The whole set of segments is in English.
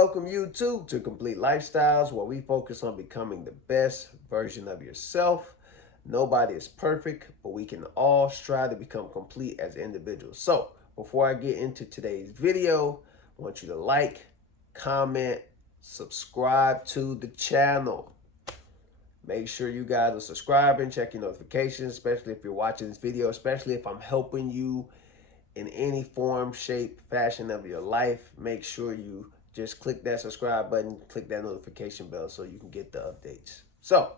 welcome you to Complete Lifestyles, where we focus on becoming the best version of yourself. Nobody is perfect, but we can all strive to become complete as individuals. So, before I get into today's video, I want you to like, comment, subscribe to the channel. Make sure you guys are subscribing, check your notifications, especially if you're watching this video, especially if I'm helping you in any form, shape, fashion of your life. Make sure you just click that subscribe button, click that notification bell so you can get the updates. So,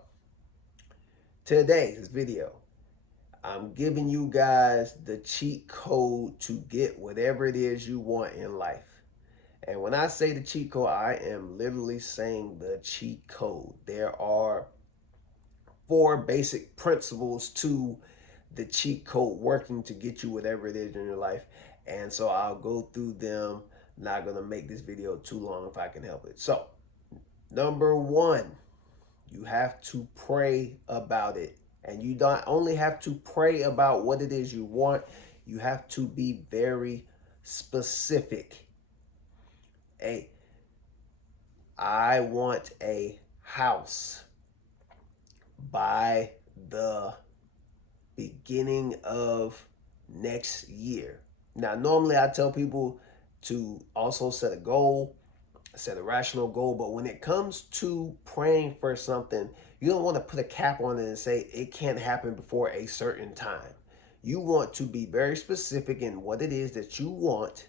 today's video, I'm giving you guys the cheat code to get whatever it is you want in life. And when I say the cheat code, I am literally saying the cheat code. There are 4 basic principles to the cheat code working to get you whatever it is in your life. And so I'll go through them. Not going to make this video too long if I can help it. So, number 1, you have to pray about it. And you don't only have to pray about what it is you want, you have to be very specific. Hey, I want a house by the beginning of next year. Now, normally I tell people to also set a goal, set a rational goal, but when it comes to praying for something, you don't want to put a cap on it and say it can't happen before a certain time. You want to be very specific in what it is that you want,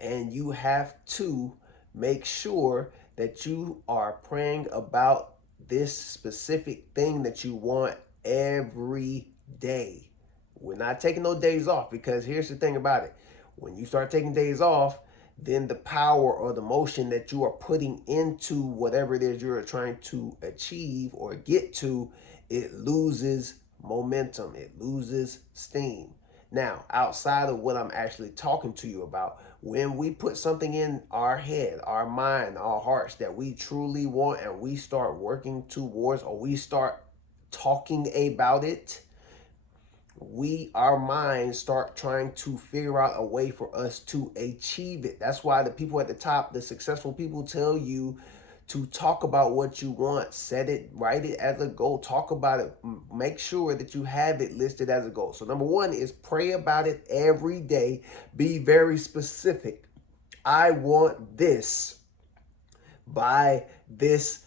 and you have to make sure that you are praying about this specific thing that you want every day. We're not taking no days off, because here's the thing about it. When you start taking days off, then the power or the motion that you are putting into whatever it is you're trying to achieve or get to, it loses momentum. It loses steam. Now, outside of what I'm actually talking to you about, when we put something in our head, our mind, our hearts that we truly want, and we start working towards, or we start talking about it, our minds start trying to figure out a way for us to achieve it. That's why the people at the top, the successful people, tell you to talk about what you want, set it, write it as a goal, talk about it, make sure that you have it listed as a goal. So number 1 is pray about it every day. Be very specific. I want this by this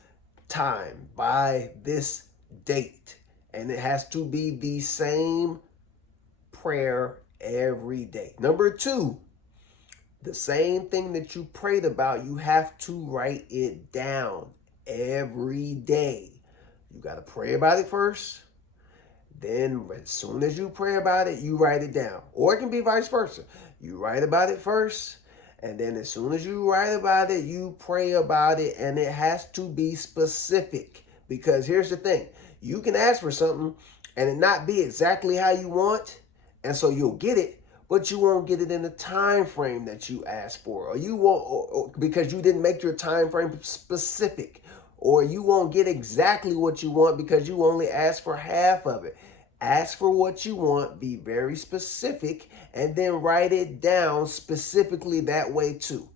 time, by this date. And it has to be the same prayer every day. Number 2, the same thing that you prayed about, you have to write it down every day. You got to pray about it first. Then as soon as you pray about it, you write it down. Or it can be vice versa. You write about it first, and then as soon as you write about it, you pray about it. And it has to be specific, because here's the thing. You can ask for something and it not be exactly how you want, and so you'll get it, but you won't get it in the time frame that you asked for, or you won't, or because you didn't make your time frame specific, or you won't get exactly what you want because you only asked for half of it. Ask for what you want, be very specific, and then write it down specifically that way too.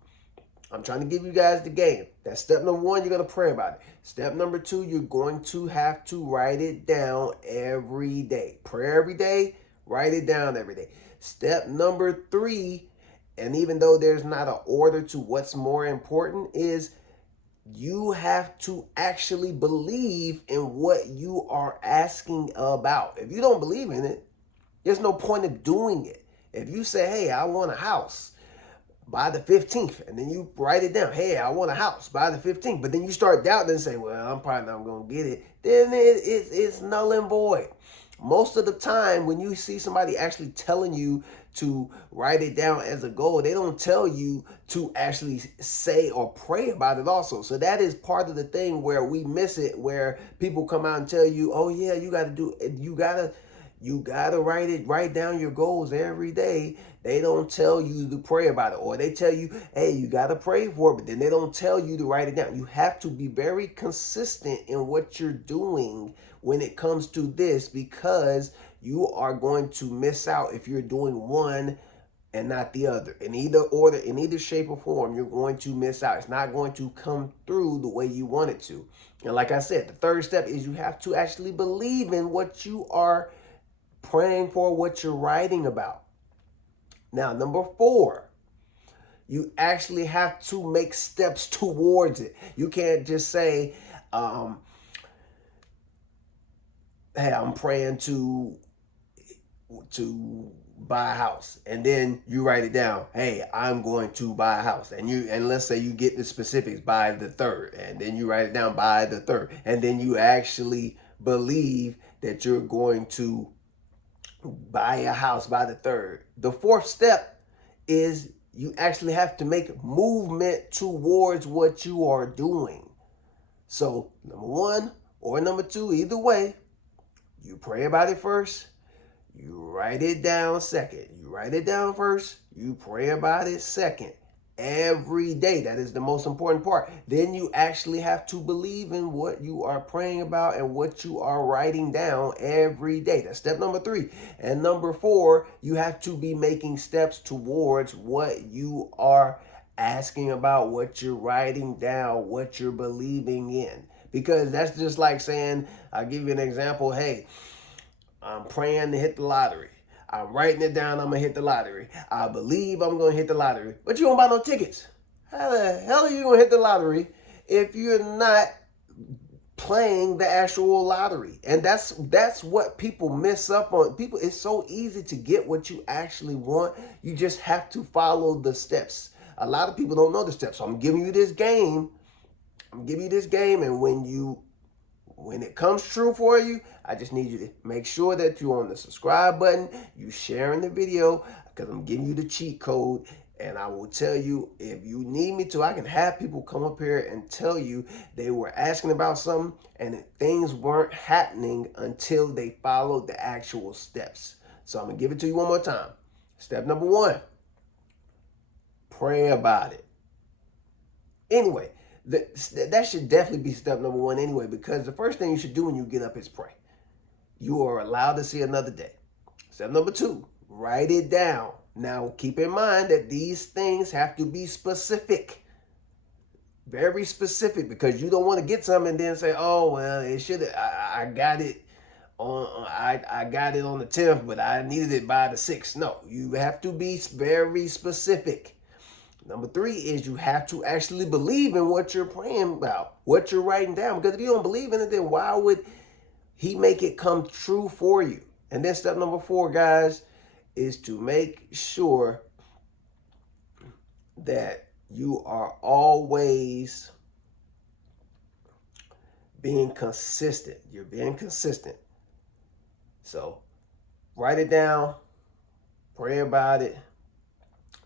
I'm trying to give you guys the game. That's step number 1, you're going to pray about it. Step number 2, you're going to have to write it down every day. Pray every day, write it down every day. Step number 3, and even though there's not an order to what's more important, is you have to actually believe in what you are asking about. If you don't believe in it, there's no point of doing it. If you say, hey, I want a house by the 15th, and then you write it down, hey, I want a house by the 15th, but then you start doubting and say, well, I'm probably not going to get it, then it's null and void. Most of the time, when you see somebody actually telling you to write it down as a goal, they don't tell you to actually say or pray about it also. So that is part of the thing where we miss it, where people come out and tell you, oh yeah, you gotta write down your goals every day. They don't tell you to pray about it, or they tell you, hey, you gotta pray for it, but then they don't tell you to write it down. You have to be very consistent in what you're doing when it comes to this, because you are going to miss out if you're doing one and not the other. In either order, in either shape or form, you're going to miss out. It's not going to come through the way you want it to. And like I said, the third step is you have to actually believe in what you are praying for, what you're writing about. Now, number 4, you actually have to make steps towards it. You can't just say, hey, I'm praying to buy a house, and then you write it down, hey, I'm going to buy a house, and let's say you get the specifics by the 3rd, and then you write it down by the 3rd, and then you actually believe that you're going to buy a house by the 3rd. The 4th step is you actually have to make movement towards what you are doing. So number 1 or number 2, either way, you pray about it first, you write it down second. You write it down first, you pray about it second. Every day. That is the most important part. Then you actually have to believe in what you are praying about and what you are writing down every day. That's step number 3. And number 4, you have to be making steps towards what you are asking about, what you're writing down, what you're believing in. Because that's just like saying, I'll give you an example. Hey, I'm praying to hit the lottery. I'm writing it down, I'm going to hit the lottery. I believe I'm going to hit the lottery. But you don't buy no tickets. How the hell are you going to hit the lottery if you're not playing the actual lottery? And that's what people miss up on. People, it's so easy to get what you actually want. You just have to follow the steps. A lot of people don't know the steps. So I'm giving you this game. And when it comes true for you, I just need you to make sure that you're on the subscribe button, you sharing the video, because I'm giving you the cheat code. And I will tell you, if you need me to, I can have people come up here and tell you they were asking about something and things weren't happening until they followed the actual steps. So I'm going to give it to you one more time. Step number 1, pray about it. Anyway, that should definitely be step number 1 anyway, because the first thing you should do when you get up is pray. You are allowed to see another day. Step number 2, write it down. Now, keep in mind that these things have to be specific. Very specific, because you don't want to get something and then say, oh, well, it should have, I got it on the 10th, but I needed it by the 6th. No, you have to be very specific. Number 3 is you have to actually believe in what you're praying about, what you're writing down. Because if you don't believe in it, then why would he make it come true for you? And then step number 4, guys, is to make sure that you are always being consistent. You're being consistent. So write it down, pray about it,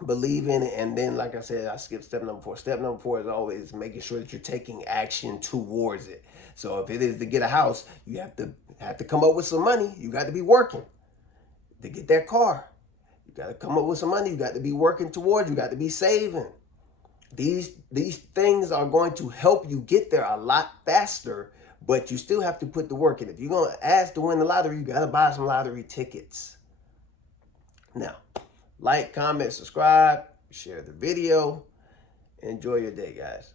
believe in it, and then, like I said, I skipped step number 4. Step number 4 is always making sure that you're taking action towards it. So if it is to get a house, you have to come up with some money. You got to be working to get that car. You got to come up with some money. You got to be working towards. You got to be saving. These things are going to help you get there a lot faster, but you still have to put the work in. If you're going to ask to win the lottery, you got to buy some lottery tickets. Now, like, comment, subscribe, share the video. Enjoy your day, guys.